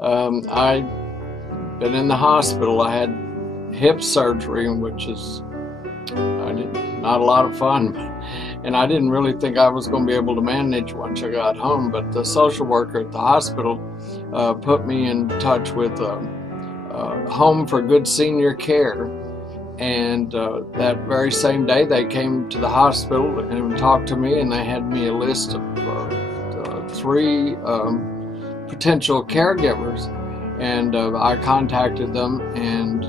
I been in the hospital. I had hip surgery, which is not a lot of fun, and I didn't really think I was going to be able to manage once I got home. But the social worker at the hospital put me in touch with a home for good senior care. And that very same day, they came to the hospital and talked to me, and they had me a list of three potential caregivers. And I contacted them and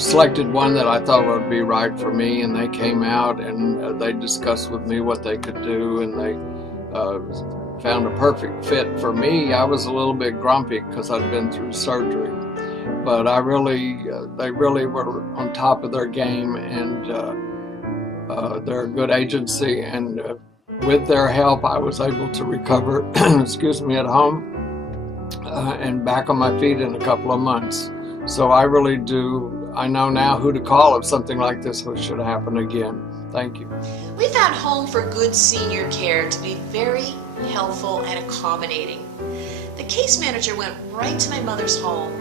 selected one that I thought would be right for me. And they came out and they discussed with me what they could do, and they found a perfect fit for me. I was a little bit grumpy because I'd been through surgery, but they really were on top of their game, and they're a good agency, and with their help I was able to recover excuse me, at home and back on my feet in a couple of months. So I know now who to call if something like this should happen again. Thank you. We found Home for Good Senior Care to be very helpful and accommodating. The case manager went right to my mother's home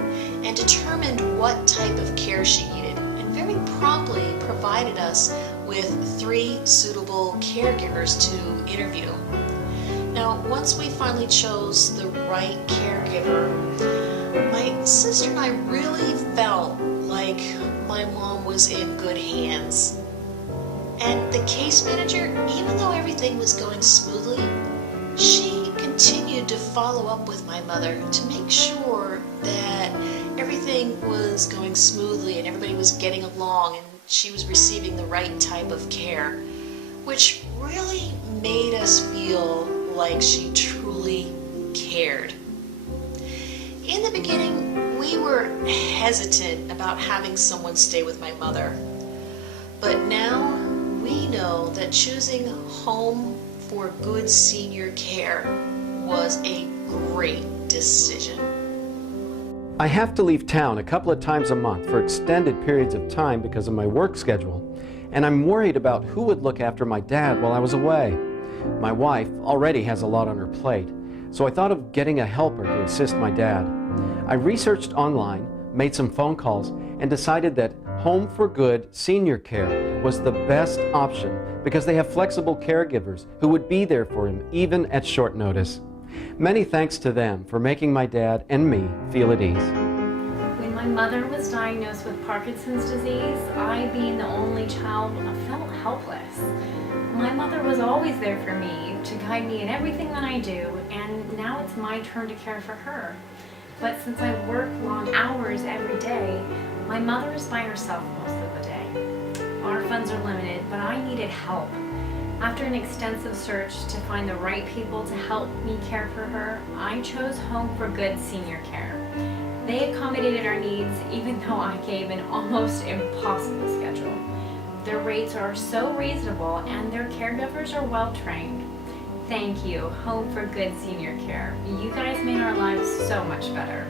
and determined what type of care she needed, and very promptly provided us with 3 suitable caregivers to interview. Now, once we finally chose the right caregiver, my sister and I really felt like my mom was in good hands. And the case manager, even though everything was going smoothly, she continued to follow up with my mother to make sure that everything was going smoothly and everybody was getting along and she was receiving the right type of care, which really made us feel like she truly cared. In the beginning, we were hesitant about having someone stay with my mother, but now we know that choosing Home for Good Senior Care was a great decision. I have to leave town a couple of times a month for extended periods of time because of my work schedule, and I'm worried about who would look after my dad while I was away. My wife already has a lot on her plate, so I thought of getting a helper to assist my dad. I researched online, made some phone calls, and decided that Home for Good Senior Care was the best option because they have flexible caregivers who would be there for him even at short notice. Many thanks to them for making my dad and me feel at ease. When my mother was diagnosed with Parkinson's disease, I, being the only child, felt helpless. My mother was always there for me to guide me in everything that I do, and now it's my turn to care for her. But since I work long hours every day, my mother is by herself most of the day. Our funds are limited, but I needed help. After an extensive search to find the right people to help me care for her, I chose Home for Good Senior Care. They accommodated our needs even though I gave an almost impossible schedule. Their rates are so reasonable and their caregivers are well trained. Thank you, Home for Good Senior Care. You guys made our lives so much better.